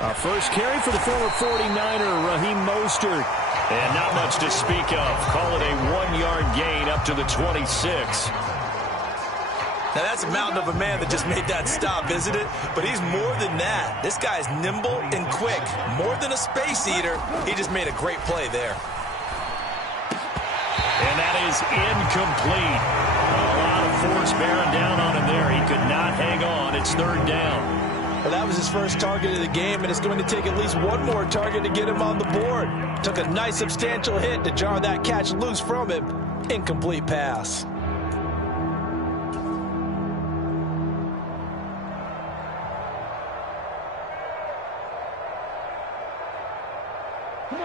Our first carry for the former 49er, Raheem Mostert. And not much to speak of. Call it a 1-yard gain up to the 26. Now, that's a mountain of a man that just made that stop, isn't it? But he's more than that. This guy's nimble and quick. More than a space eater. He just made a great play there. And that is incomplete. A lot of force bearing down on him there. He could not hang on. It's third down. Well, that was his first target of the game, and it's going to take at least one more target to get him on the board. Took a nice substantial hit to jar that catch loose from him. Incomplete pass.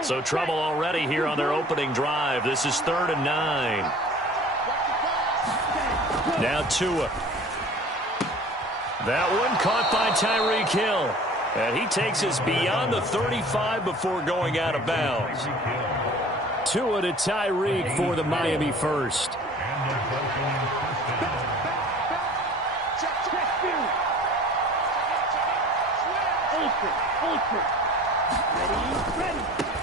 So trouble already here on their opening drive. This is 3rd and 9. Now Tua. That one caught by Tyreek Hill. And he takes us beyond the 35 before going out of bounds. Tua to Tyreek for the Miami first.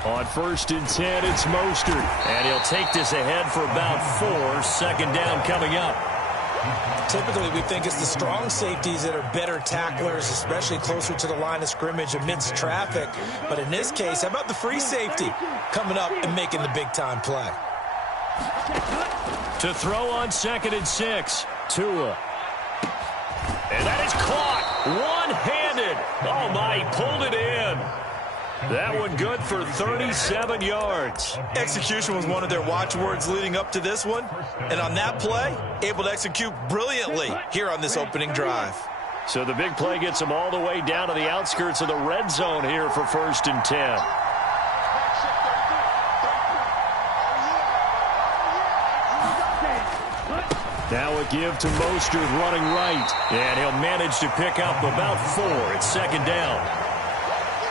On 1st and 10, it's Mostert. And he'll take this ahead for about 4. 2nd down coming up. Typically, we think it's the strong safeties that are better tacklers, especially closer to the line of scrimmage amidst traffic. But in this case, how about the free safety coming up and making the big-time play? To throw on 2nd and 6, Tua. And that is caught one-handed. Oh, my, he pulled it in. That one good for 37 yards. Execution was one of their watchwords leading up to this one. And on that play, able to execute brilliantly here on this opening drive. So the big play gets them all the way down to the outskirts of the red zone here for 1st and 10. Now a give to Mostert running right. And he'll manage to pick up about 4. It's 2nd down.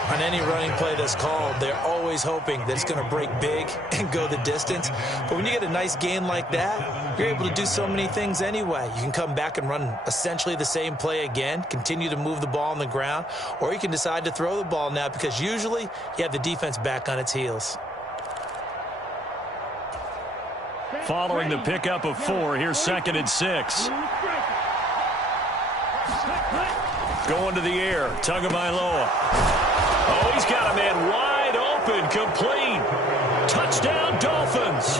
On any running play that's called, they're always hoping that it's going to break big and go the distance. But when you get a nice gain like that, you're able to do so many things anyway. You can come back and run essentially the same play again, continue to move the ball on the ground, or you can decide to throw the ball now because usually you have the defense back on its heels. Following the pickup of 4, here's 2nd and 6. Going to the air, Tagovailoa. Oh, he's got a man wide open, complete. Touchdown, Dolphins.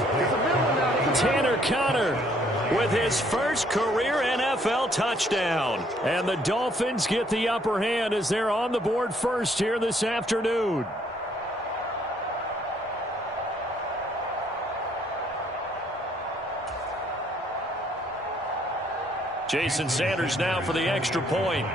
Tanner Conner with his first career NFL touchdown. And the Dolphins get the upper hand as they're on the board first here this afternoon. Jason Sanders now for the extra point.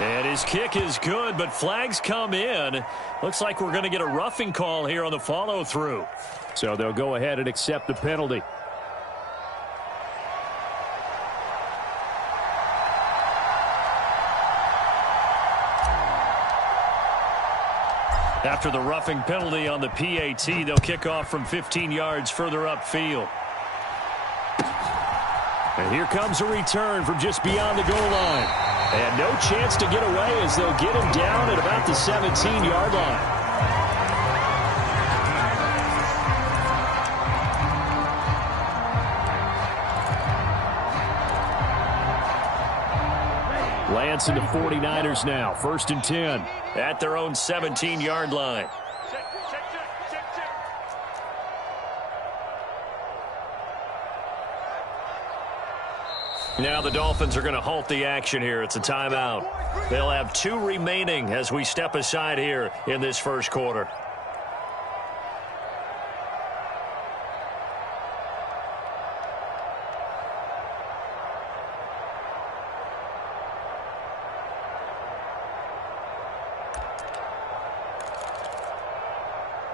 And his kick is good, but flags come in. Looks like we're going to get a roughing call here on the follow-through. So they'll go ahead and accept the penalty. After the roughing penalty on the PAT, they'll kick off from 15 yards further upfield. And here comes a return from just beyond the goal line. And no chance to get away as they'll get him down at about the 17-yard line. Lance and the 49ers now. 1st and 10 at their own 17-yard line. Now the Dolphins are going to halt the action here. It's a timeout. They'll have 2 remaining as we step aside here in this first quarter.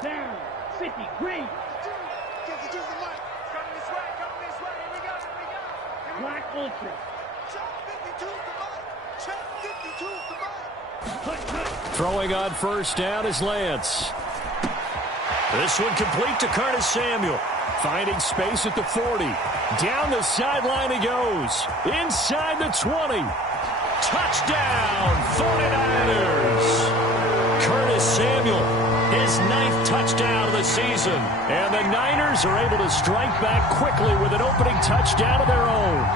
Down, 50, green. Black Ultra. Throwing on first down is Lance. This one complete to Curtis Samuel. Finding space at the 40. Down the sideline he goes. Inside the 20. Touchdown, 49ers. Curtis Samuel, his 9th touchdown of the season. And the Niners are able to strike back quickly with an opening touchdown of their own.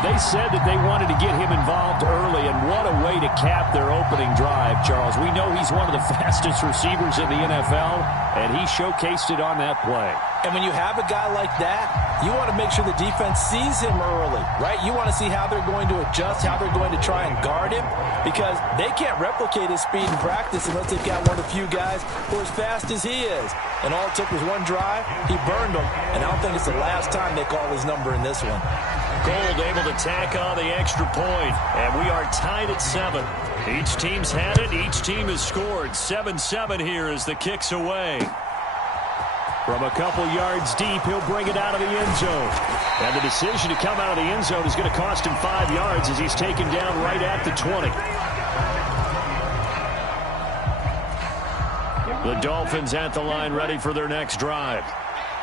They said that they wanted to get him involved early, and what a way to cap their opening drive, Charles. We know he's one of the fastest receivers in the NFL, and he showcased it on that play. And when you have a guy like that, you want to make sure the defense sees him early, right? You want to see how they're going to adjust, how they're going to try and guard him, because they can't replicate his speed in practice unless they've got one of the few guys who are as fast as he is. And all it took was one drive. He burned them, and I don't think it's the last time they call his number in this one. Gold able to tack on the extra point, and we are tied at 7. Each team's had it. Each team has scored. 7-7 here as the kick's away. From a couple yards deep, he'll bring it out of the end zone. And the decision to come out of the end zone is going to cost him 5 yards as he's taken down right at the 20. The Dolphins at the line ready for their next drive.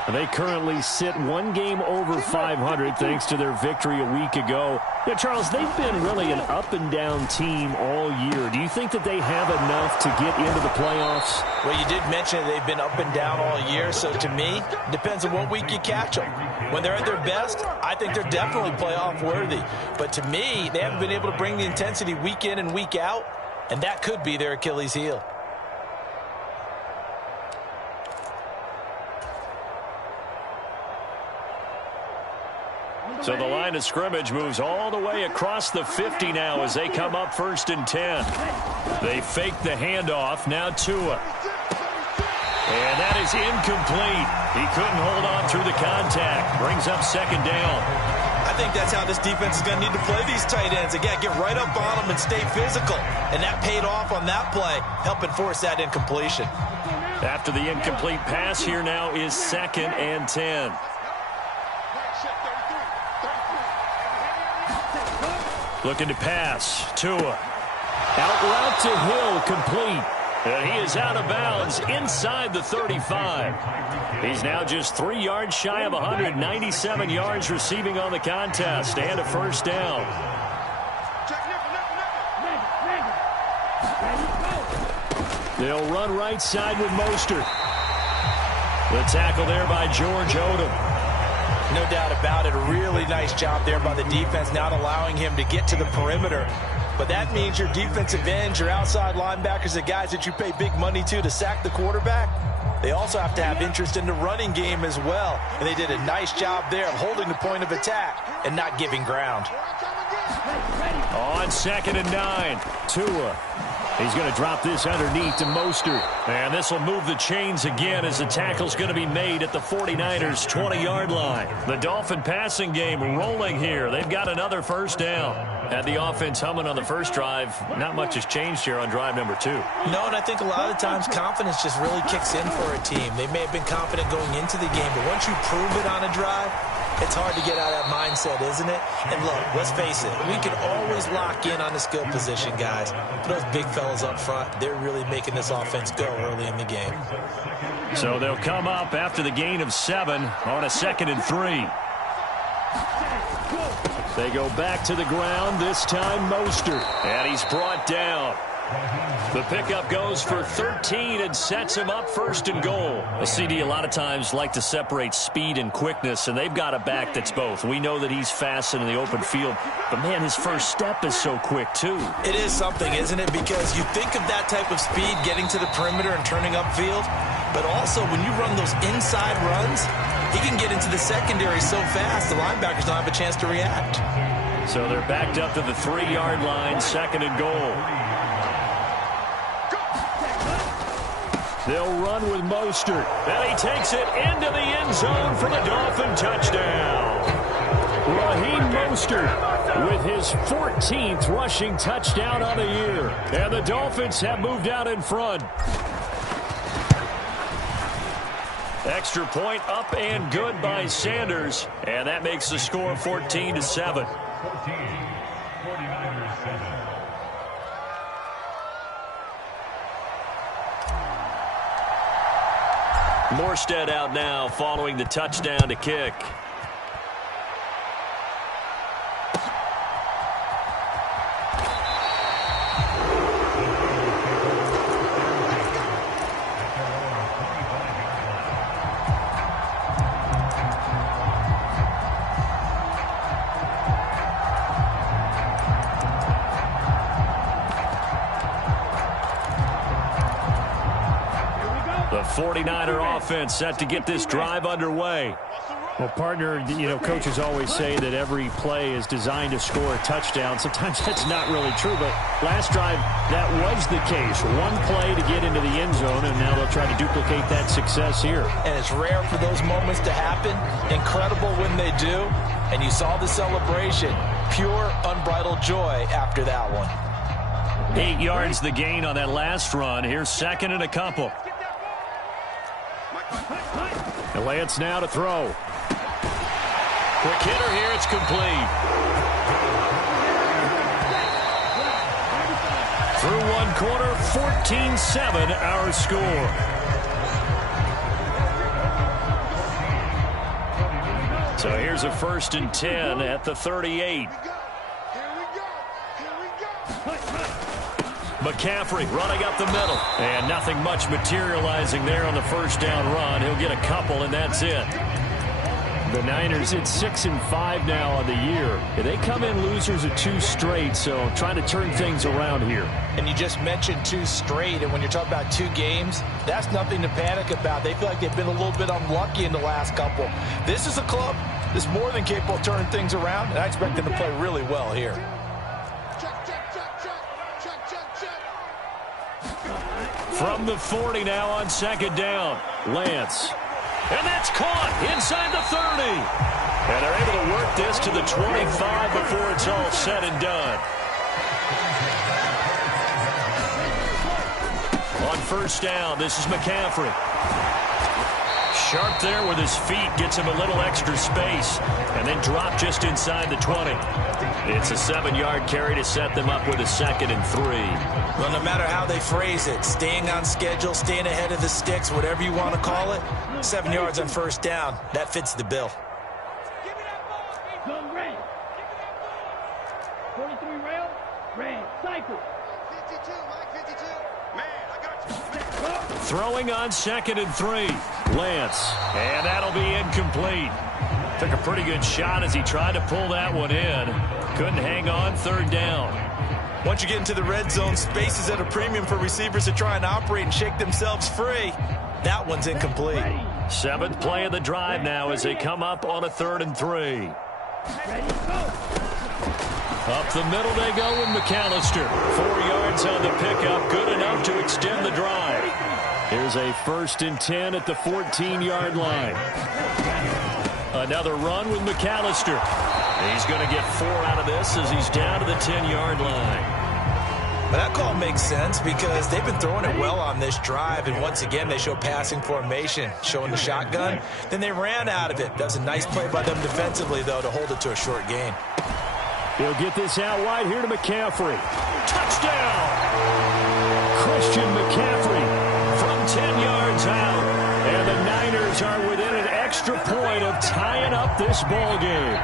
They currently sit one game over 500 thanks to their victory a week ago. Yeah, Charles, they've been really an up-and-down team all year. Do you think that they have enough to get into the playoffs? Well, you did mention they've been up and down all year, so to me, it depends on what week you catch them. When they're at their best, I think they're definitely playoff worthy. But to me, they haven't been able to bring the intensity week in and week out, and that could be their Achilles heel. So the line of scrimmage moves all the way across the 50 now as they come up 1st and 10. They fake the handoff. Now Tua. And that is incomplete. He couldn't hold on through the contact. Brings up 2nd down. I think that's how this defense is going to need to play these tight ends. Again, get right up on them and stay physical. And that paid off on that play, helping force that incompletion. After the incomplete pass, here now is 2nd and 10. Looking to pass. Tua. Out route to Hill, complete. And he is out of bounds inside the 35. He's now just 3 yards shy of 197 yards receiving on the contest and a 1st down. They'll run right side with Mostert. The tackle there by George Odom. No doubt about it. A really nice job there by the defense, not allowing him to get to the perimeter. But that means your defensive ends, your outside linebackers, the guys that you pay big money to sack the quarterback, they also have to have interest in the running game as well. And they did a nice job there of holding the point of attack and not giving ground. On 2nd and 9, Tua. He's going to drop this underneath to Mostert. And this will move the chains again as the tackle's going to be made at the 49ers' 20-yard line. The Dolphin passing game rolling here. They've got another 1st down. Had the offense humming on the first drive. Not much has changed here on drive number 2. No, and I think a lot of times confidence just really kicks in for a team. They may have been confident going into the game, but once you prove it on a drive, it's hard to get out of that mindset, isn't it? And look, let's face it, we can always lock in on the skill position, guys. But those big fellas up front, they're really making this offense go early in the game. So they'll come up after the gain of 7 on a 2nd and 3. They go back to the ground, this time Mostert. And he's brought down. The pickup goes for 13 and sets him up 1st and goal. A CD a lot of times like to separate speed and quickness, and they've got a back that's both. We know that he's fast in the open field, but man, his first step is so quick too. It is something, isn't it? Because you think of that type of speed getting to the perimeter and turning upfield, but also when you run those inside runs, he can get into the secondary so fast the linebackers don't have a chance to react. So they're backed up to the 3-yard line, 2nd and goal. They'll run with Mostert. And he takes it into the end zone for the Dolphin touchdown. Raheem Mostert with his 14th rushing touchdown on the year. And the Dolphins have moved out in front. Extra point up and good by Sanders. And that makes the score 14-7. Morstead out now following the touchdown to kick. The 49er offense set to get this drive underway. Well, partner, coaches always say that every play is designed to score a touchdown. Sometimes that's not really true, but last drive, that was the case. One play to get into the end zone, and now they'll try to duplicate that success here. And it's rare for those moments to happen. Incredible when they do. And you saw the celebration. Pure, unbridled joy after that one. 8 yards the gain on that last run. Here's second and a couple. And Lance now to throw. Quick hitter here. It's complete. Through one quarter, 14-7 our score. So here's a 1st and 10 at the 38. McCaffrey running up the middle. And nothing much materializing there on the first down run. He'll get a couple, and that's it. The Niners at 6-5 now on the year. They come in losers of 2 straight, so trying to turn things around here. And you just mentioned 2 straight, and when you're talking about 2 games, that's nothing to panic about. They feel like they've been a little bit unlucky in the last couple. This is a club that's more than capable of turning things around, and I expect them to play really well here. From the 40 now on 2nd down. Lance. And that's caught inside the 30. And they're able to work this to the 25 before it's all said and done. On 1st down, this is McCaffrey. Sharp there with his feet, gets him a little extra space, and then drop just inside the 20. It's a 7-yard carry to set them up with a 2nd and 3. Well, no matter how they phrase it, staying on schedule, staying ahead of the sticks, whatever you want to call it, 7 yards on 1st down, that fits the bill. Zone red. 43 rail. Red. Cycle. 52, Mike, 52. Man, I got you. Throwing on 2nd and 3. Lance. And that'll be incomplete. Took a pretty good shot as he tried to pull that one in. Couldn't hang on. 3rd down. Once you get into the red zone, space is at a premium for receivers to try and operate and shake themselves free. That one's incomplete. 7th play of the drive now as they come up on a 3rd and 3. Ready, go. Up the middle they go with McAllister. 4 yards on the pickup. Good enough to extend the drive. Here's a 1st and 10 at the 14-yard line. Another run with McAllister. He's going to get 4 out of this as he's down to the 10-yard line. But that call makes sense because they've been throwing it well on this drive, and once again they show passing formation, showing the shotgun. Then they ran out of it. That's a nice play by them defensively, though, to hold it to a short gain. He'll get this out wide here to McCaffrey. Touchdown! Christian McCaffrey from 10 yards out. And the Niners are within an extra point of tying up this ball game.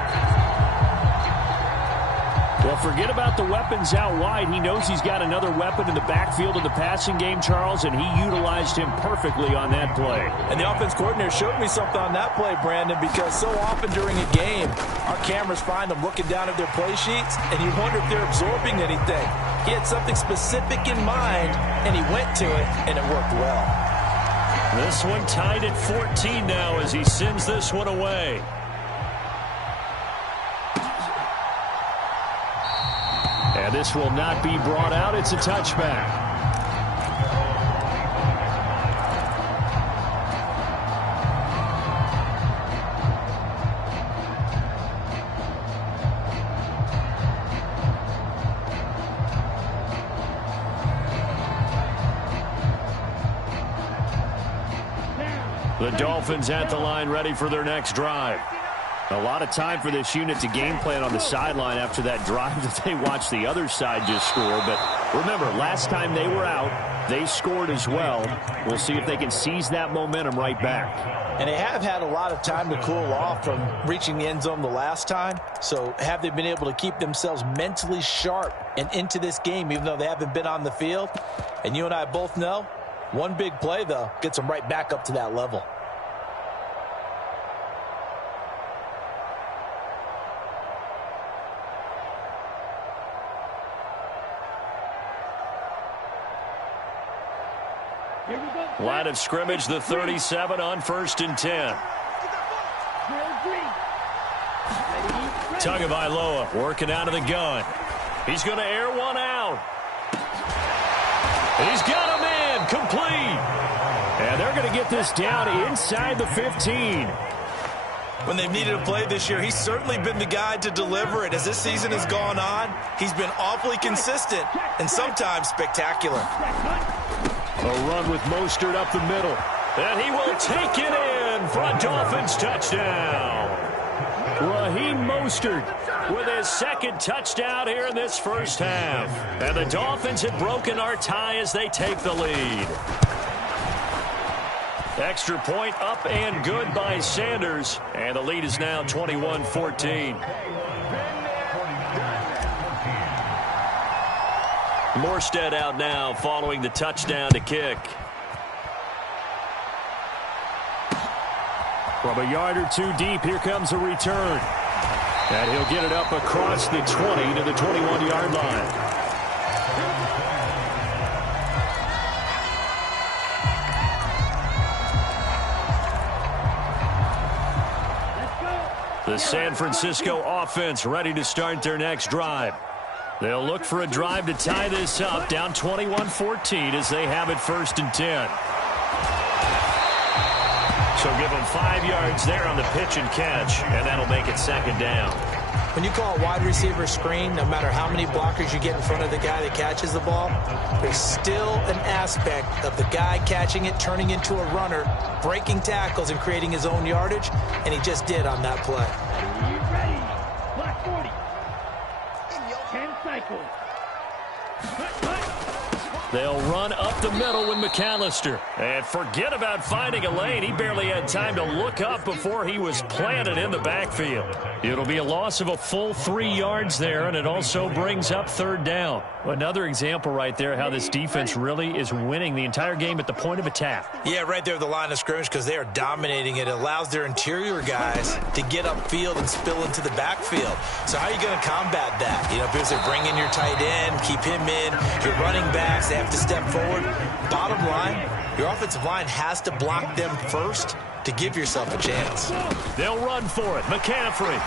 Well, forget about the weapons out wide. He knows he's got another weapon in the backfield of the passing game, Charles, and he utilized him perfectly on that play. And the offense coordinator showed me something on that play, Brandon, because so often during a game, our cameras find them looking down at their play sheets, and you wonder if they're absorbing anything. He had something specific in mind, and he went to it, and it worked well. This one tied at 14 now as he sends this one away. And this will not be brought out. It's a touchback. The Dolphins at the line ready for their next drive. A lot of time for this unit to game plan on the sideline after that drive that they watched the other side just score. But remember, last time they were out, they scored as well. We'll see if they can seize that momentum right back. And they have had a lot of time to cool off from reaching the end zone the last time. So have they been able to keep themselves mentally sharp and into this game, even though they haven't been on the field? And you and I both know, one big play, though, gets them right back up to that level. Line of scrimmage, the 37 on 1st and 10. Tagovailoa working out of the gun. He's going to air one out. He's got a man complete. And they're going to get this down inside the 15. When they've needed a play this year, he's certainly been the guy to deliver it. As this season has gone on, he's been awfully consistent and sometimes spectacular. A run with Mostert up the middle. And he will take it in for a Dolphins touchdown. Raheem Mostert with his second touchdown here in this first half. And the Dolphins have broken our tie as they take the lead. Extra point up and good by Sanders. And the lead is now 21-14. Morstead out now following the touchdown to kick. From a yard or two deep, here comes a return. And he'll get it up across the 20 to the 21-yard line. The San Francisco offense ready to start their next drive. They'll look for a drive to tie this up, down 21-14 as they have it 1st and 10. So give them 5 yards there on the pitch and catch, and that'll make it 2nd down. When you call a wide receiver screen, no matter how many blockers you get in front of the guy that catches the ball, there's still an aspect of the guy catching it, turning into a runner, breaking tackles and creating his own yardage, and he just did on that play. Ready. Block 40. 10 cycles. They'll run up the middle with McAllister. And forget about finding a lane. He barely had time to look up before he was planted in the backfield. It'll be a loss of a full 3 yards there, and it also brings up 3rd down. Another example right there how this defense really is winning the entire game at the point of attack. Yeah, right there at the line of scrimmage because they are dominating it. It allows their interior guys to get upfield and spill into the backfield. So how are you going to combat that? You know, because they bring in your tight end, keep him in, your running backs, they have to step forward. Bottom line, your offensive line has to block them first to give yourself a chance. They'll run for it. McCaffrey.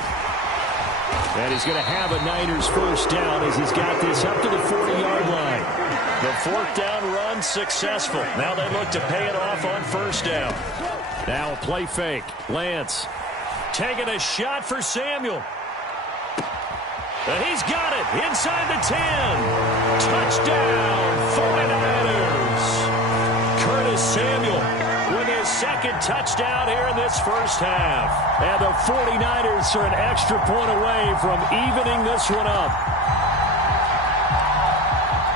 And he's going to have a Niners 1st down as he's got this up to the 40-yard line. The 4th down run successful. Now they look to pay it off on 1st down. Now a play fake. Lance taking a shot for Samuel. And he's got it inside the 10. Touchdown, 49ers. Curtis Samuel with his 2nd touchdown here in this first half. And the 49ers are an extra point away from evening this one up.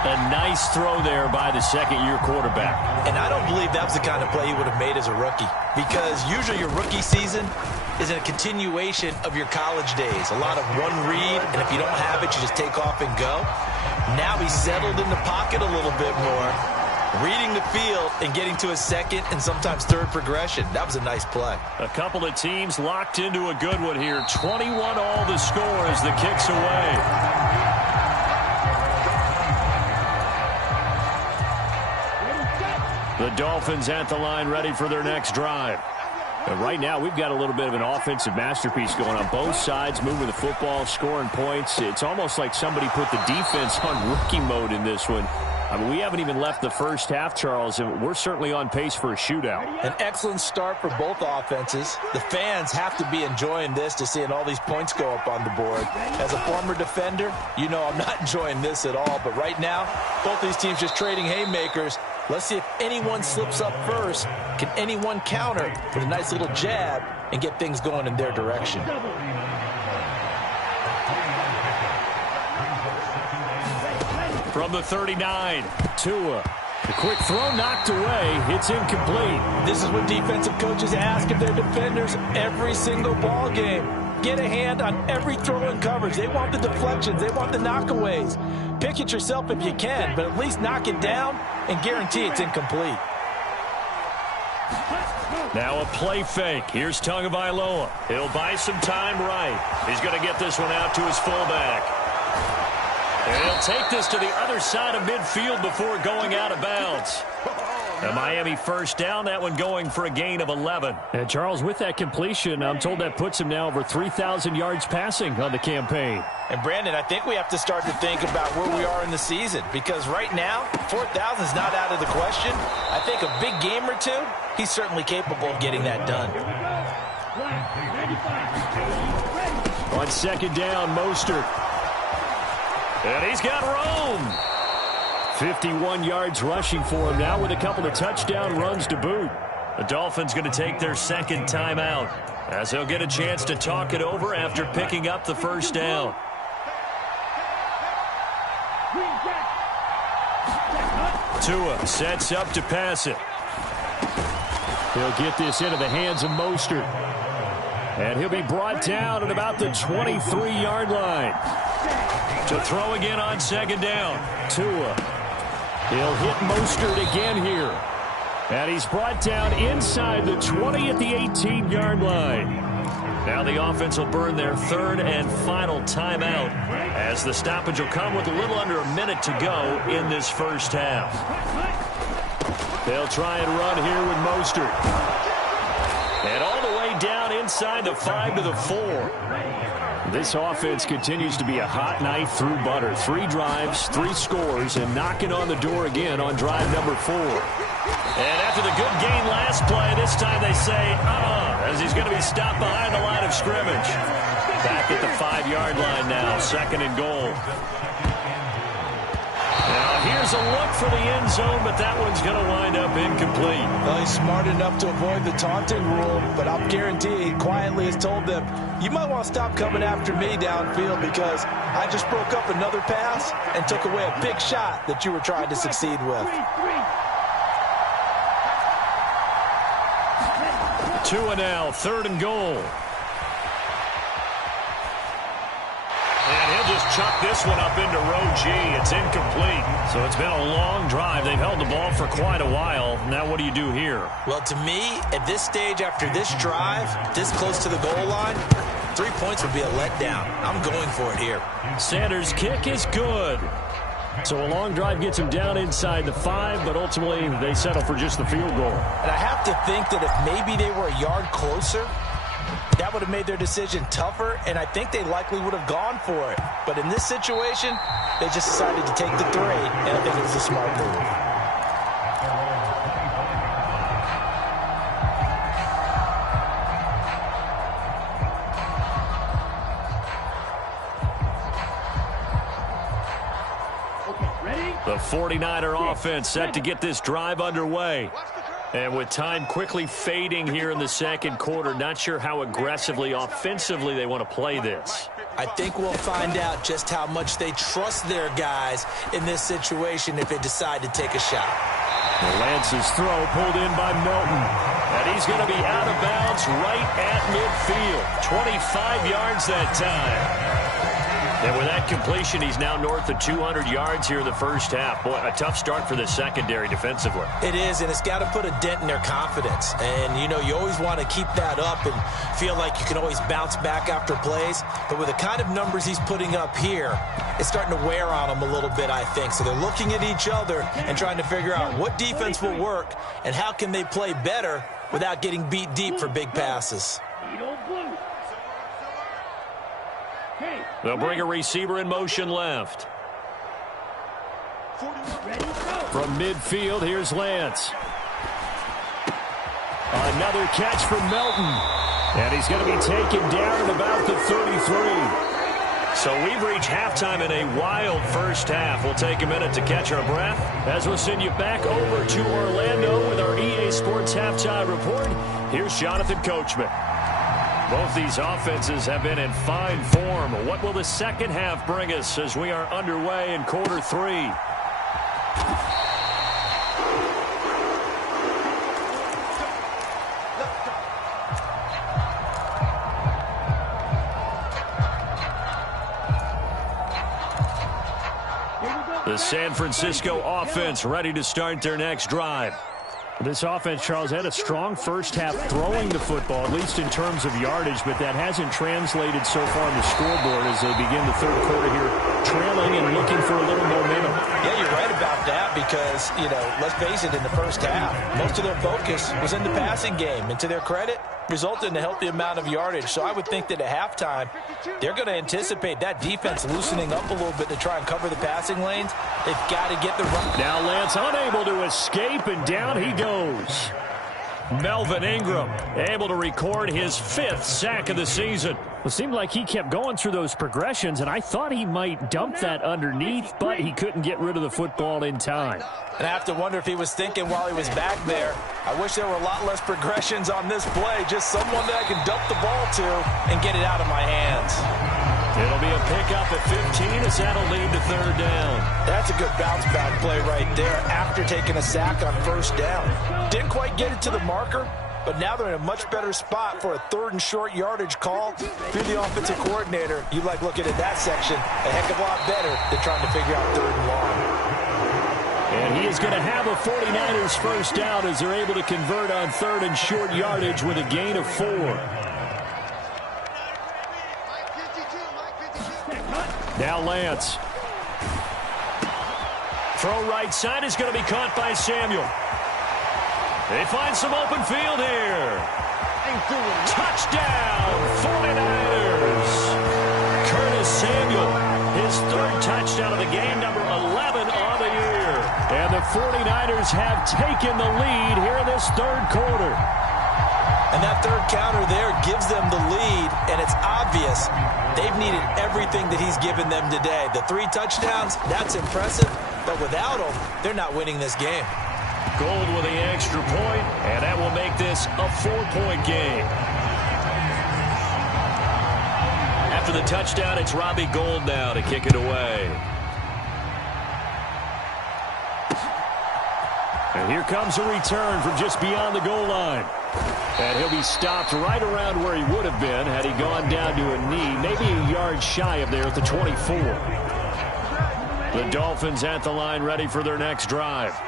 A nice throw there by the 2nd-year quarterback. And I don't believe that was the kind of play he would have made as a rookie. Because usually your rookie season is a continuation of your college days. A lot of one read, and if you don't have it, you just take off and go. Now he's settled in the pocket a little bit more, reading the field and getting to a 2nd and sometimes 3rd progression. That was a nice play. A couple of teams locked into a good one here. 21 all the score as the kick's away. The Dolphins at the line ready for their next drive. And right now, we've got a little bit of an offensive masterpiece going on. Both sides moving the football, scoring points. It's almost like somebody put the defense on rookie mode in this one. I mean, we haven't even left the first half, Charles, and we're certainly on pace for a shootout. An excellent start for both offenses. The fans have to be enjoying this to seeing all these points go up on the board. As a former defender, you know I'm not enjoying this at all. But right now, both these teams just trading haymakers. Let's see if anyone slips up first. Can anyone counter with a nice little jab and get things going in their direction? From the 39, Tua. The quick throw knocked away. It's incomplete. This is what defensive coaches ask of their defenders every single ball game. Get a hand on every throw in coverage. They want the deflections. They want the knockaways. Pick it yourself if you can, but at least knock it down and guarantee it's incomplete. Now a play fake. Here's Tagovailoa. He'll buy some time right. He's going to get this one out to his fullback. And he'll take this to the other side of midfield before going out of bounds. A Miami first down, that one going for a gain of 11. And Charles, with that completion, I'm told that puts him now over 3,000 yards passing on the campaign. And Brandon, I think we have to start to think about where we are in the season, because right now, 4,000 is not out of the question. I think a big game or two, he's certainly capable of getting that done. On second down, Mostert. And he's got room. 51 yards rushing for him now with a couple of touchdown runs to boot. The Dolphins going to take their second timeout as they'll get a chance to talk it over after picking up the first down. Tua sets up to pass it. He'll get this into the hands of Mostert. And he'll be brought down at about the 23-yard line. To throw again on second down. Tua. He'll hit Mostert again here. And he's brought down inside the 20 at the 18-yard line. Now the offense will burn their third and final timeout as the stoppage will come with a little under a minute to go in this first half. They'll try and run here with Mostert. And all the way down inside the 5 to the 4. This offense continues to be a hot knife through butter. 3 drives, 3 scores, and knocking on the door again on drive number 4. And after the good gain last play, this time they say, as he's going to be stopped behind the line of scrimmage. Back at the 5-yard line now, second and goal. Now here's a look for the end zone, but that one's going to wind up incomplete. Well, he's smart enough to avoid the taunting rule, but I'll guarantee he quietly has told them, you might want to stop coming after me downfield because I just broke up another pass and took away a big shot that you were trying to succeed with. Tua now, third and goal. And he'll just chuck this one up into row G. It's incomplete. So it's been a long drive. They've held the ball for quite a while. Now what do you do here? Well, to me, at this stage after this drive, this close to the goal line, 3 points would be a letdown. I'm going for it here. Sanders' kick is good. So a long drive gets him down inside the 5, but ultimately they settle for just the field goal. And I have to think that if maybe they were a yard closer, that would have made their decision tougher, and I think they likely would have gone for it. But in this situation, they just decided to take the 3, and I think it was a smart move. The 49er offense set to get this drive underway. And with time quickly fading here in the second quarter, not sure how aggressively, offensively they want to play this. I think we'll find out just how much they trust their guys in this situation if they decide to take a shot. Lance's throw pulled in by Melton. And he's going to be out of bounds right at midfield. 25 yards that time. And with that completion, he's now north of 200 yards here in the first half. Boy, a tough start for the secondary defensively. It is, and it's got to put a dent in their confidence. And, you know, you always want to keep that up and feel like you can always bounce back after plays. But with the kind of numbers he's putting up here, it's starting to wear on them a little bit, I think. So they're looking at each other and trying to figure out what defense will work and how can they play better without getting beat deep for big passes. They'll bring a receiver in motion left. From midfield, here's Lance. Another catch from Melton. And he's going to be taken down at about the 33. So we've reached halftime in a wild first half. We'll take a minute to catch our breath as we'll send you back over to Orlando with our EA Sports Halftime Report. Here's Jonathan Coachman. Both these offenses have been in fine form. What will the second half bring us as we are underway in quarter three? The San Francisco offense ready to start their next drive. This offense, Charles, had a strong first half throwing the football, at least in terms of yardage, but that hasn't translated so far on the scoreboard as they begin the third quarter here, trailing and looking for a little momentum. Yeah, you're right about that because, let's face it, in the first half, most of their focus was in the passing game. And to their credit, resulted in a healthy amount of yardage. So I would think that at halftime, they're going to anticipate that defense loosening up a little bit to try and cover the passing lanes. They've got to get the run. Now Lance unable to escape, and down he goes. Melvin Ingram able to record his 5th sack of the season. It seemed like he kept going through those progressions, and I thought he might dump that underneath, but he couldn't get rid of the football in time. And I have to wonder if he was thinking while he was back there, I wish there were a lot less progressions on this play, just someone that I can dump the ball to and get it out of my hands. It'll be a pickup at 15 as that'll lead to third down. That's a good bounce-back play right there after taking a sack on first down. Didn't quite get it to the marker, but now they're in a much better spot for a 3rd and short yardage call. If you're the offensive coordinator, you like looking at that section a heck of a lot better than trying to figure out 3rd and long. And he is going to have a 49ers first down as they're able to convert on 3rd and short yardage with a gain of 4. Now Lance. Throw right side is going to be caught by Samuel. They find some open field here. Touchdown, 49ers. Curtis Samuel, his 3rd touchdown of the game, number 11 on the year. And the 49ers have taken the lead here in this 3rd quarter. And that 3rd counter there gives them the lead, and it's obvious they've needed everything that he's given them today. The 3 touchdowns, that's impressive, but without him, they're not winning this game. Gold with the extra point, and that will make this a 4-point game. After the touchdown, it's Robbie Gould now to kick it away. And here comes a return from just beyond the goal line. And he'll be stopped right around where he would have been had he gone down to a knee, maybe a yard shy of there at the 24. The Dolphins at the line ready for their next drive.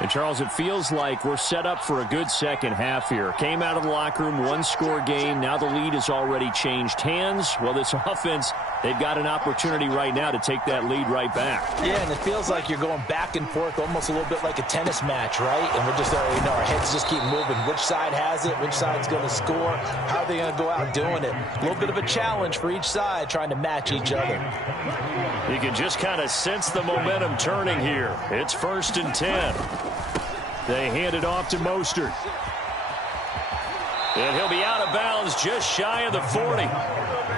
And, Charles, it feels like we're set up for a good second half here. Came out of the locker room, 1-score game. Now the lead has already changed hands. Well, this offense, they've got an opportunity right now to take that lead right back. Yeah, and it feels like you're going back and forth almost a little bit like a tennis match, right? And we're just, our heads just keep moving. Which side has it? Which side's going to score? How are they going to go out doing it? A little bit of a challenge for each side trying to match each other. You can just kind of sense the momentum turning here. It's 1st and 10. They hand it off to Mostert. And he'll be out of bounds just shy of the 40.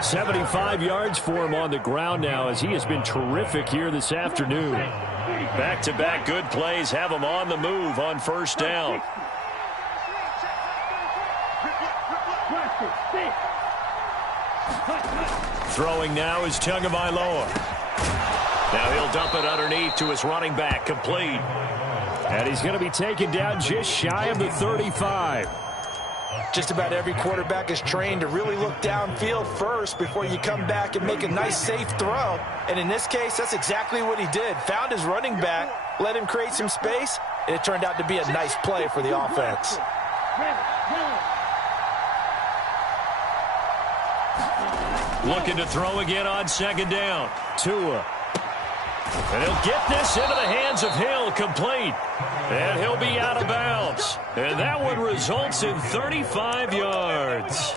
75 yards for him on the ground now as he has been terrific here this afternoon. Back-to-back good plays have him on the move on first down. Throwing now is Tagovailoa. Now he'll dump it underneath to his running back, complete. And he's going to be taken down just shy of the 35. Just about every quarterback is trained to really look downfield first before you come back and make a nice, safe throw. And in this case, that's exactly what he did. Found his running back, let him create some space, and it turned out to be a nice play for the offense. Looking to throw again on 2nd down. Tua. And he'll get this into the hands of Hill, complete. And he'll be out of bounds. And that one results in 35 yards.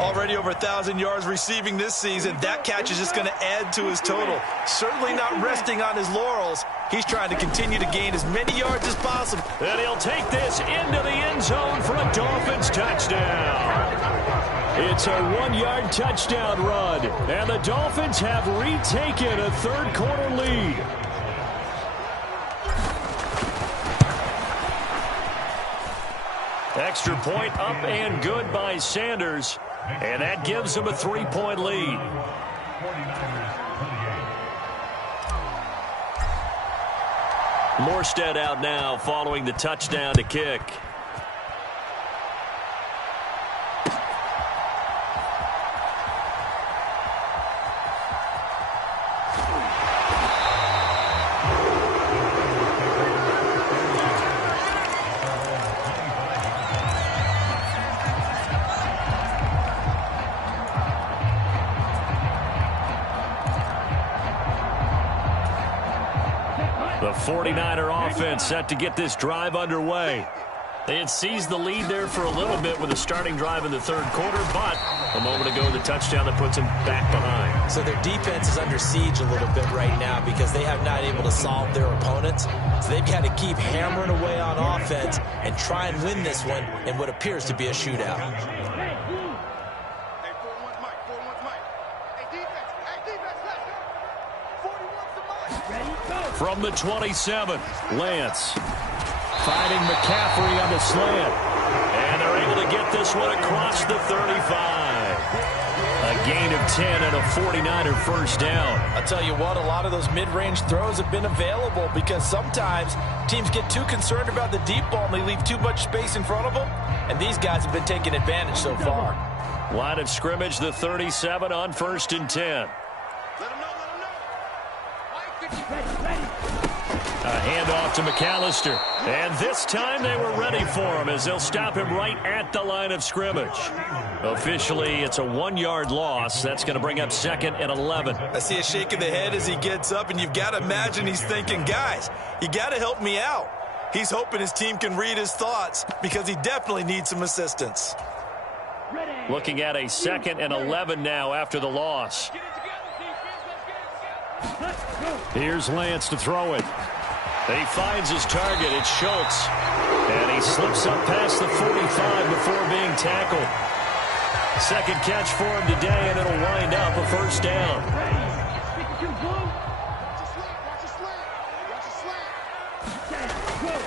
Already over 1,000 yards receiving this season. That catch is just going to add to his total. Certainly not resting on his laurels. He's trying to continue to gain as many yards as possible. And he'll take this into the end zone for a Dolphins touchdown. It's a 1-yard touchdown run, and the Dolphins have retaken a third-quarter lead. Extra point up and good by Sanders, and that gives them a 3-point lead. Morstead out now following the touchdown to kick. The 49er offense set to get this drive underway. They had seized the lead there for a little bit with a starting drive in the third quarter, but a moment ago the touchdown that puts them back behind. So their defense is under siege a little bit right now because they have not able to solve their opponents. So they've got to keep hammering away on offense and try and win this one in what appears to be a shootout. Hey, 4-1's Mike. 4-1's Mike. Hey, defense, let's go. 41's the Mike. Ready, go. From the 27, Lance finding McCaffrey on the slant. And they're able to get this one across the 35. A gain of 10 and a 49er first down. I'll tell you what, a lot of those mid-range throws have been available because sometimes teams get too concerned about the deep ball and they leave too much space in front of them. And these guys have been taking advantage so far. Line of scrimmage, the 37 on 1st and 10. Let him know. Mike, Ready. A handoff to McAllister. And this time they were ready for him as they'll stop him right at the line of scrimmage. Officially, it's a 1-yard loss. That's going to bring up 2nd and 11. I see a shake of the head as he gets up, and you've got to imagine he's thinking, guys, you got to help me out. He's hoping his team can read his thoughts because he definitely needs some assistance. Ready. Looking at a 2nd and 11 now after the loss. Here's Lance to throw it. He finds his target. It's Schultz. And he slips up past the 45 before being tackled. Second catch for him today, and it'll wind up a first down.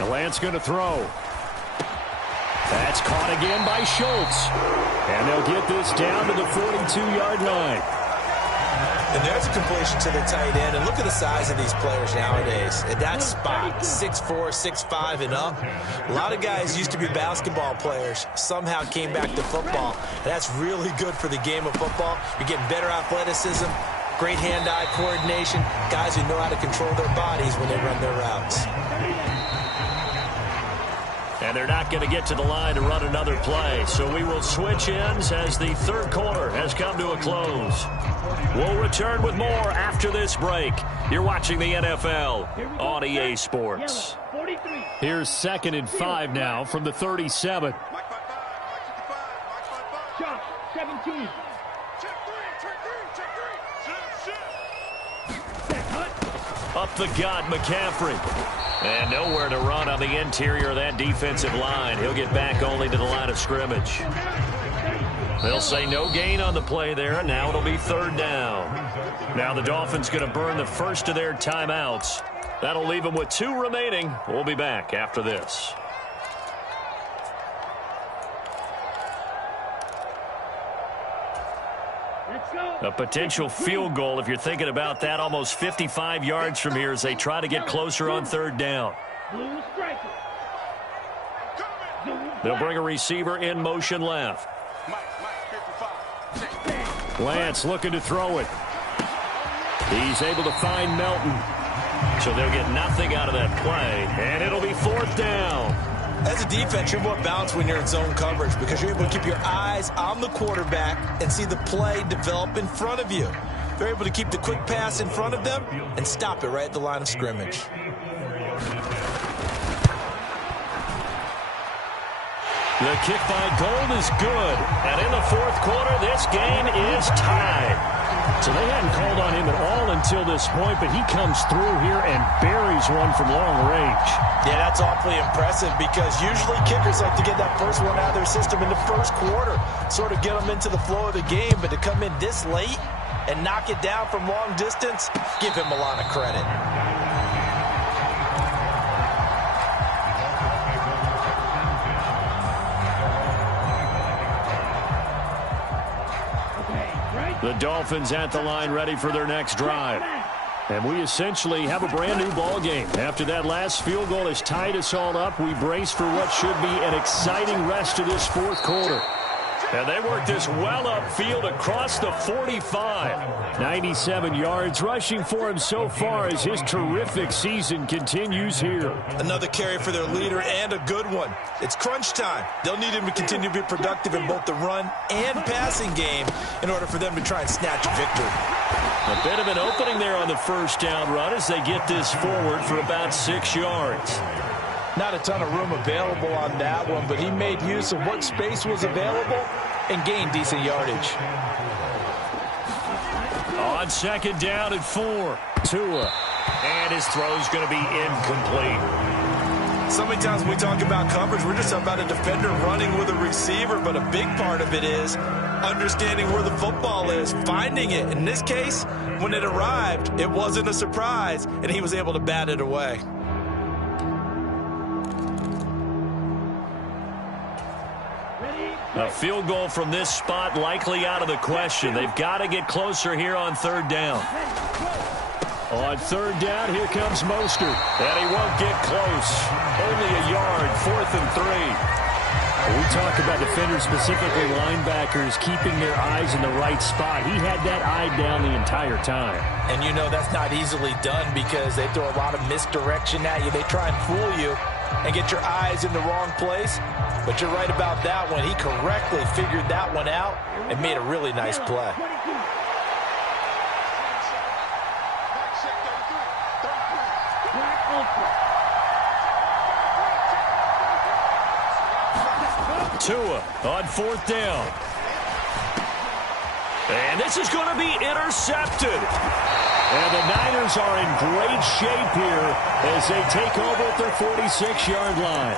And Lance going to throw. That's caught again by Schultz. And they'll get this down to the 42-yard line. And there's a completion to the tight end. And look at the size of these players nowadays. At that spot, 6'4", 6'5", and up. A lot of guys used to be basketball players, somehow came back to football. And that's really good for the game of football. You're getting better athleticism, great hand-eye coordination, guys who know how to control their bodies when they run their routes. And they're not going to get to the line to run another play. So we will switch ends as the third quarter has come to a close. We'll return with more after this break. You're watching the NFL on EA Sports. Here's 2nd and 5 now from the 37. Mike 5-5, Mike 55, Mike 5-5. Josh, 17. Check three. Set hunt. Up the gut, McCaffrey. And nowhere to run on the interior of that defensive line. He'll get back only to the line of scrimmage. They'll say no gain on the play there, and now it'll be 3rd down. Now the Dolphins going to burn the first of their timeouts. That'll leave them with 2 remaining. We'll be back after this. Let's go. A potential field goal, if you're thinking about that, almost 55 yards from here as they try to get closer on 3rd down. Blue striker. They'll bring a receiver in motion left. Mike 55. Lance looking to throw it. He's able to find Melton. So they'll get nothing out of that play, and it'll be 4th down. As a defense, you're more balanced when you're in zone coverage because you're able to keep your eyes on the quarterback and see the play develop in front of you. They're able to keep the quick pass in front of them and stop it right at the line of scrimmage. The kick by Gold is good. And in the 4th quarter, this game is tied. So they hadn't called on him at all until this point, but he comes through here and buries one from long range. Yeah, that's awfully impressive because usually kickers like to get that first one out of their system in the first quarter, sort of get them into the flow of the game, but to come in this late and knock it down from long distance, give him a lot of credit. The Dolphins at the line ready for their next drive. And we essentially have a brand new ball game. After that last field goal has tied us all up, we brace for what should be an exciting rest of this fourth quarter. And they work this well upfield across the 45. 97 yards rushing for him so far as his terrific season continues here. Another carry for their leader and a good one. It's crunch time. They'll need him to continue to be productive in both the run and passing game in order for them to try and snatch victory. A bit of an opening there on the first down run as they get this forward for about 6 yards. Not a ton of room available on that one, but he made use of what space was available and gained decent yardage. On second down at 4, Tua. And his throw's going to be incomplete. So many times when we talk about coverage, we're just about a defender running with a receiver, but a big part of it is understanding where the football is, finding it. In this case, when it arrived, it wasn't a surprise, and he was able to bat it away. A field goal from this spot likely out of the question. They've got to get closer here on third down. On third down, here comes Mostert. And he won't get close. Only a yard, 4th and 3. We talk about defenders, specifically linebackers, keeping their eyes in the right spot. He had that eye down the entire time. And you know that's not easily done because they throw a lot of misdirection at you. They try and fool you and get your eyes in the wrong place. But you're right about that one. He correctly figured that one out and made a really nice play. Tua on 4th down. And this is going to be intercepted. And the Niners are in great shape here as they take over at their 46-yard line.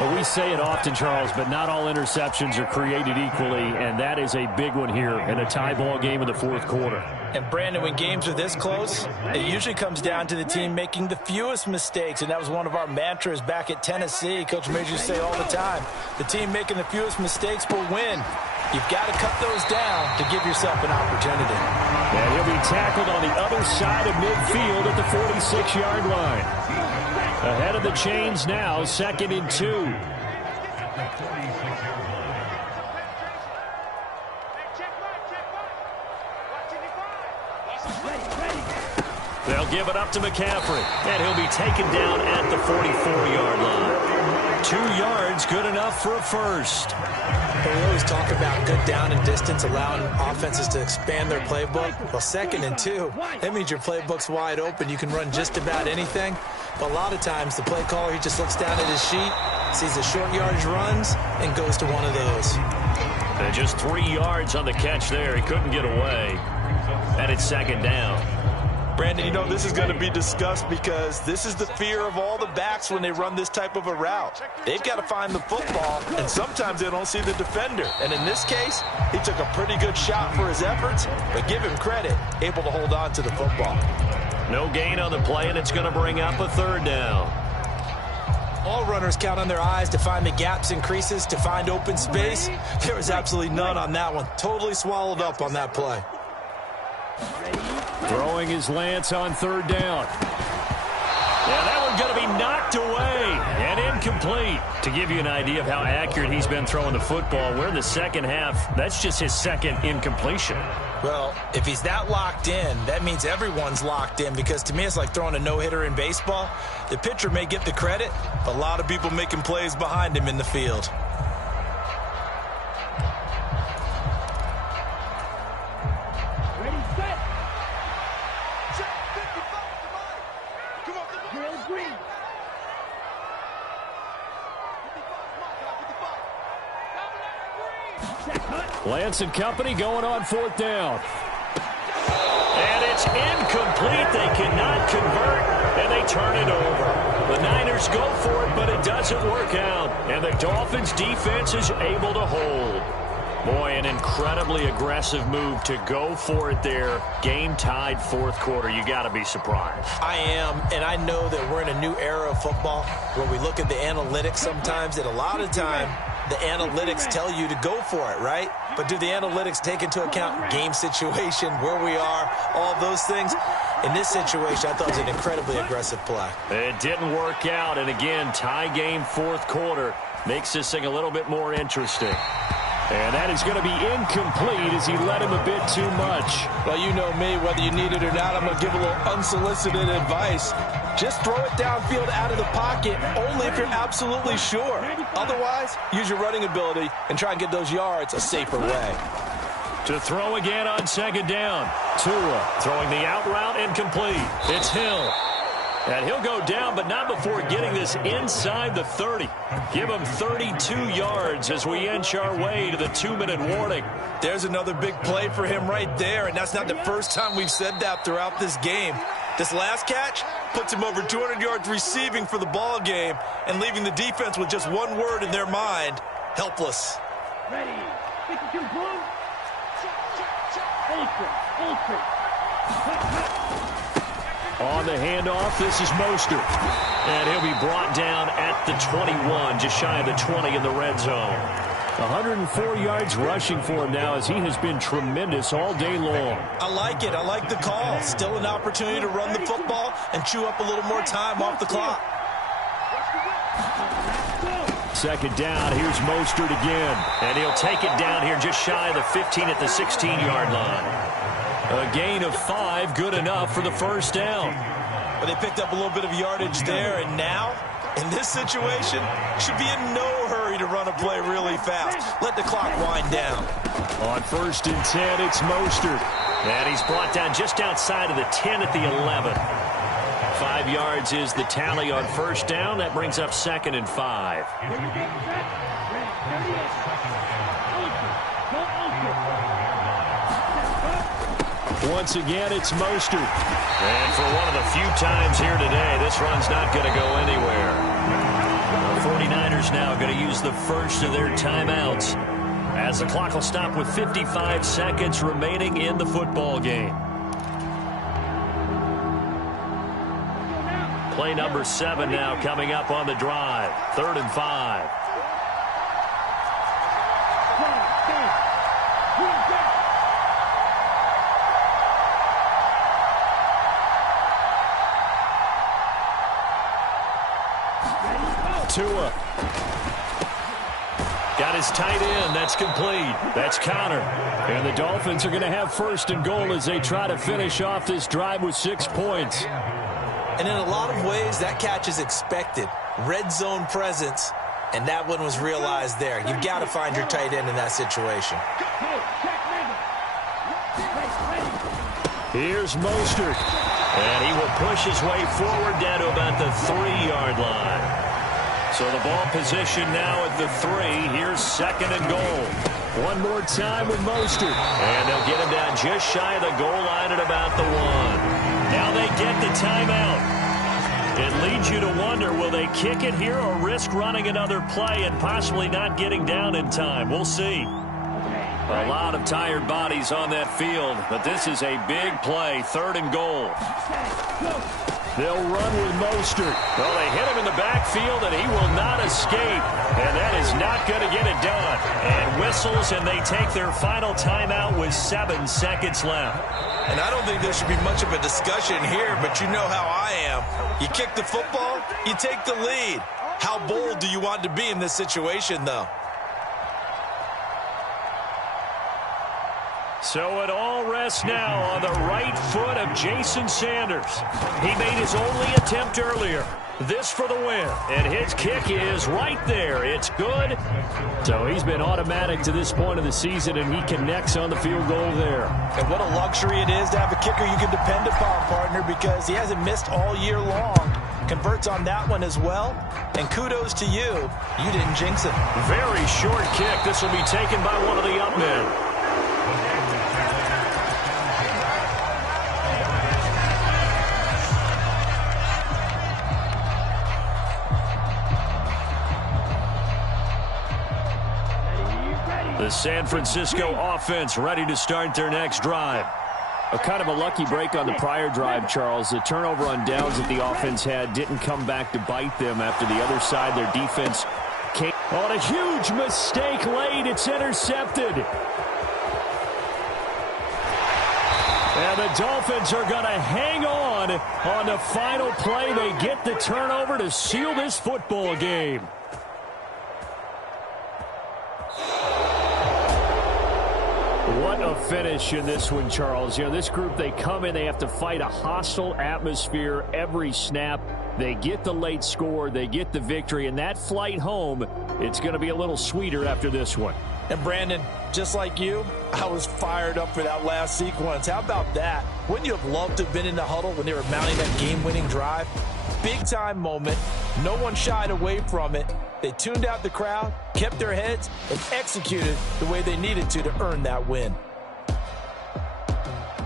Well, we say it often, Charles, but not all interceptions are created equally, and that is a big one here in a tie ball game in the fourth quarter. And, Brandon, when games are this close, it usually comes down to the team making the fewest mistakes, and that was one of our mantras back at Tennessee. Coach Major used to say all the time, the team making the fewest mistakes will win. You've got to cut those down to give yourself an opportunity. And he'll be tackled on the other side of midfield at the 46-yard line. Ahead of the chains now, 2nd and 2. They'll give it up to McCaffrey, and he'll be taken down at the 44-yard line. 2 yards, good enough for a first. But we always talk about good down and distance, allowing offenses to expand their playbook. Well, 2nd and 2, that means your playbook's wide open. You can run just about anything. But a lot of times, the play caller, he just looks down at his sheet, sees the short yardage runs, and goes to one of those. And just 3 yards on the catch there. He couldn't get away. And it's 2nd down. Brandon, you know, this is going to be discussed because this is the fear of all the backs when they run this type of a route. They've got to find the football, and sometimes they don't see the defender. And in this case, he took a pretty good shot for his efforts, but give him credit, able to hold on to the football. No gain on the play, and it's going to bring up a 3rd down. All runners count on their eyes to find the gaps and creases, to find open space. There was absolutely none on that one. Totally swallowed up on that play. Throwing his Lance on 3rd down. Yeah, that one's going to be knocked away and incomplete. To give you an idea of how accurate he's been throwing the football, we're in the second half. That's just his 2nd incompletion. Well, if he's that locked in, that means everyone's locked in, because to me it's like throwing a no-hitter in baseball. The pitcher may get the credit, but a lot of people making plays behind him in the field. Ready, set. Drill green. Lance and company going on 4th down. It's incomplete. They cannot convert, and they turn it over. The Niners go for it, but it doesn't work out. And the Dolphins' defense is able to hold. Boy, an incredibly aggressive move to go for it there. Game-tied fourth quarter. You got to be surprised. I am, and I know that we're in a new era of football where we look at the analytics sometimes, and a lot of time the analytics tell you to go for it, right? But do the analytics take into account game situation, where we are, all those things? In this situation, I thought it was an incredibly aggressive play. It didn't work out, and again, tie game fourth quarter makes this thing a little bit more interesting. And that is going to be incomplete as he led him a bit too much. Well, you know me, whether you need it or not, I'm going to give a little unsolicited advice. Just throw it downfield out of the pocket, only if you're absolutely sure. Otherwise, use your running ability and try and get those yards a safer way. To throw again on second down. Tua throwing the out route incomplete. It's Hill. And he'll go down, but not before getting this inside the 30. Give him 32 yards as we inch our way to the 2-minute warning. There's another big play for him right there, and that's not the first time we've said that throughout this game. This last catch puts him over 200 yards receiving for the ball game and leaving the defense with just one word in their mind: helpless. Ready. 52 blue. On the handoff, this is Mostert. And he'll be brought down at the 21, just shy of the 20 in the red zone. 104 yards rushing for him now as he has been tremendous all day long. I like it. I like the call. Still an opportunity to run the football and chew up a little more time off the clock. Second down, here's Mostert again. And he'll take it down here just shy of the 15 at the 16-yard line. A gain of 5, good enough for the first down. But they picked up a little bit of yardage there, and now, in this situation, should be in no hurry to run a play really fast. Let the clock wind down. On 1st and 10, it's Mostert. And he's brought down just outside of the 10 at the 11. 5 yards is the tally on first down. That brings up 2nd and 5. Once again, it's Mostert. And for one of the few times here today, this run's not going to go anywhere. The 49ers now going to use the first of their timeouts as the clock will stop with 55 seconds remaining in the football game. Play number 7 now coming up on the drive. 3rd and 5. Tua. Got his tight end. That's complete. That's Connor. And the Dolphins are going to have 1st and goal as they try to finish off this drive with 6 points. And in a lot of ways, that catch is expected. Red zone presence, and that one was realized there. You've got to find your tight end in that situation. Here's Mostert. And he will push his way forward down to about the 3-yard line. So the ball position now at the 3. Here's 2nd and goal. One more time with Mostert. And they'll get him down just shy of the goal line at about the 1. Now they get the timeout. It leads you to wonder, will they kick it here or risk running another play and possibly not getting down in time? We'll see. A lot of tired bodies on that field, but this is a big play. 3rd and goal. They'll run with Mostert. Well, they hit him in the backfield, and he will not escape. And that is not going to get it done. And whistles, and they take their final timeout with 7 seconds left. And I don't think there should be much of a discussion here, but you know how I am. You kick the football, you take the lead. How bold do you want to be in this situation, though? So it all rests now on the right foot of Jason Sanders. He made his only attempt earlier. This for the win. And his kick is right there. It's good. So he's been automatic to this point of the season, and he connects on the field goal there. And what a luxury it is to have a kicker you can depend upon, partner, because he hasn't missed all year long. Converts on that one as well. And kudos to you. You didn't jinx it. Very short kick. This will be taken by one of the up men. The San Francisco offense ready to start their next drive. A kind of a lucky break on the prior drive, Charles. The turnover on downs that the offense had didn't come back to bite them after the other side. Their defense came on a huge mistake late. It's intercepted. And the Dolphins are going to hang on the final play. They get the turnover to seal this football game. What a finish in this one, Charles. You know, this group, they come in, they have to fight a hostile atmosphere every snap. They get the late score, they get the victory, and that flight home, it's going to be a little sweeter after this one. And Brandon, just like you, I was fired up for that last sequence. How about that? Wouldn't you have loved to have been in the huddle when they were mounting that game-winning drive? Big-time moment. No one shied away from it. They tuned out the crowd, kept their heads, and executed the way they needed to earn that win.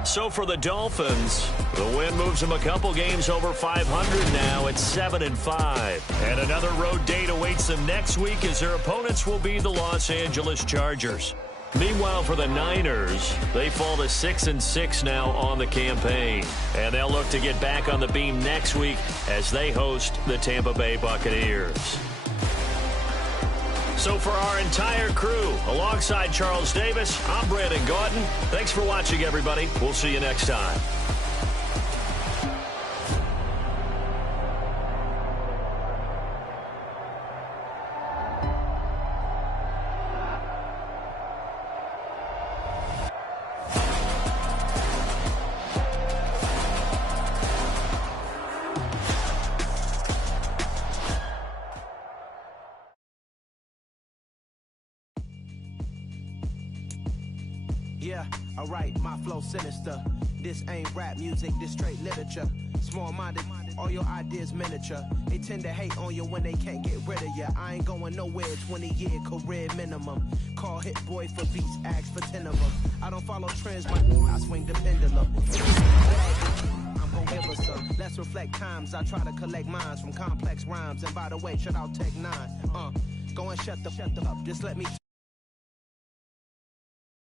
So for the Dolphins, the win moves them a couple games over 500 now at 7-5. And another road date awaits them next week as their opponents will be the Los Angeles Chargers. Meanwhile, for the Niners, they fall to 6-6 now on the campaign. And they'll look to get back on the beam next week as they host the Tampa Bay Buccaneers. So for our entire crew, alongside Charles Davis, I'm Brandon Gaudin. Thanks for watching, everybody. We'll see you next time. Yeah, alright, my flow sinister. This ain't rap music, this straight literature. Small-minded, all your ideas miniature. They tend to hate on you when they can't get rid of you. I ain't going nowhere, 20-year career minimum. Call Hit Boy for beats, ask for 10 of them. I don't follow trends, I swing the pendulum. I'm gon' give us some. Let's reflect times. I try to collect minds from complex rhymes. And by the way, shout out Tech 9. Go and shut the up. Just let me